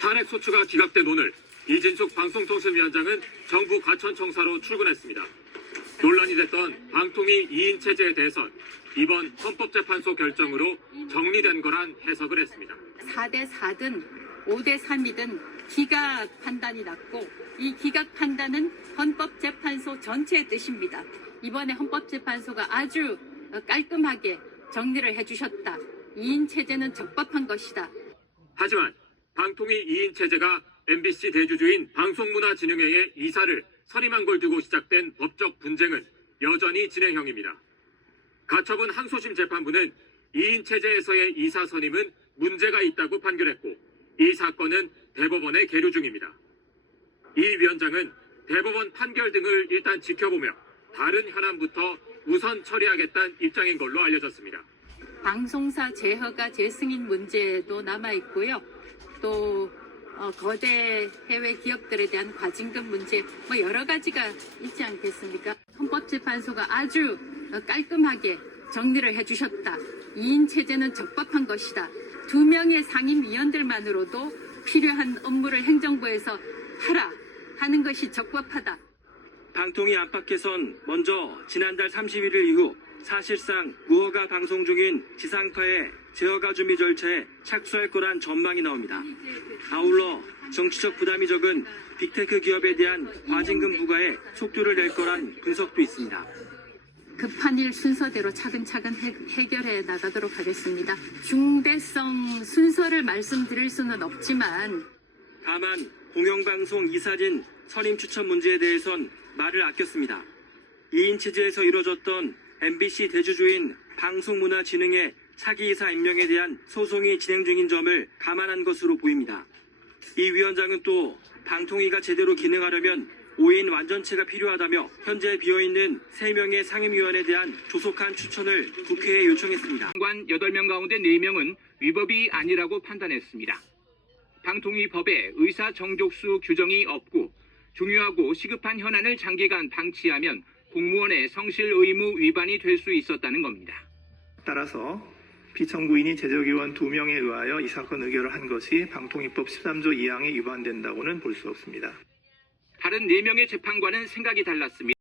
탄핵 소추가 기각된 오늘 이진숙 방송통신위원장은 정부 과천청사로 출근했습니다. 논란이 됐던 방통위 2인 체제에 대해선 이번 헌법재판소 결정으로 정리된 거란 해석을 했습니다. 4대 4든 5대 3이든 기각 판단이 났고 이 기각 판단은 헌법재판소 전체의 뜻입니다. 이번에 헌법재판소가 아주 깔끔하게 정리를 해주셨다. 2인 체제는 적법한 것이다. 하지만 방통위 2인 체제가 MBC 대주주인 방송문화진흥회의 이사를 선임한 걸 두고 시작된 법적 분쟁은 여전히 진행형입니다. 가처분 항소심 재판부는 2인 체제에서의 이사 선임은 문제가 있다고 판결했고 이 사건은 대법원에 계류 중입니다. 이 위원장은 대법원 판결 등을 일단 지켜보며 다른 현안부터 우선 처리하겠다는 입장인 걸로 알려졌습니다. 방송사 재허가 재승인 문제도 남아 있고요. 또 어, 거대 해외 기업들에 대한 과징금 문제 뭐 여러 가지가 있지 않겠습니까? 헌법재판소가 아주 어, 깔끔하게 정리를 해주셨다. 2인 체제는 적법한 것이다. 두 명의 상임위원들만으로도 필요한 업무를 행정부에서 하라 하는 것이 적법하다. 방통위 안팎에선 먼저 지난달 31일 이후 사실상 무허가 방송 중인 지상파의 제어가 준비 절차에 착수할 거란 전망이 나옵니다. 아울러 정치적 부담이 적은 빅테크 기업에 대한 과징금 부과에 속도를 낼 거란 분석도 있습니다. 급한 일 순서대로 차근차근 해, 결해 나가도록 하겠습니다. 중대성 순서를 말씀드릴 수는 없지만 다만 공영방송 이사진 선임 추천 문제에 대해선 말을 아꼈습니다. 2인 체제에서 이뤄졌던 MBC 대주주인 방송문화진흥의 차기 이사 임명에 대한 소송이 진행 중인 점을 감안한 것으로 보입니다. 이 위원장은 또 방통위가 제대로 기능하려면 5인 완전체가 필요하다며 현재 비어있는 3명의 상임위원에 대한 조속한 추천을 국회에 요청했습니다. 장관 8명 가운데 4명은 위법이 아니라고 판단했습니다. 방통위 법에 의사 정족수 규정이 없고 중요하고 시급한 현안을 장기간 방치하면 공무원의 성실 의무 위반이 될 수 있었다는 겁니다. 따라서 피청구인이 제적의원 2명에 의하여 이 사건 의결을 한 것이 방통위법 13조 2항에 위반된다고는 볼 수 없습니다. 다른 4명의 재판관은 생각이 달랐습니다.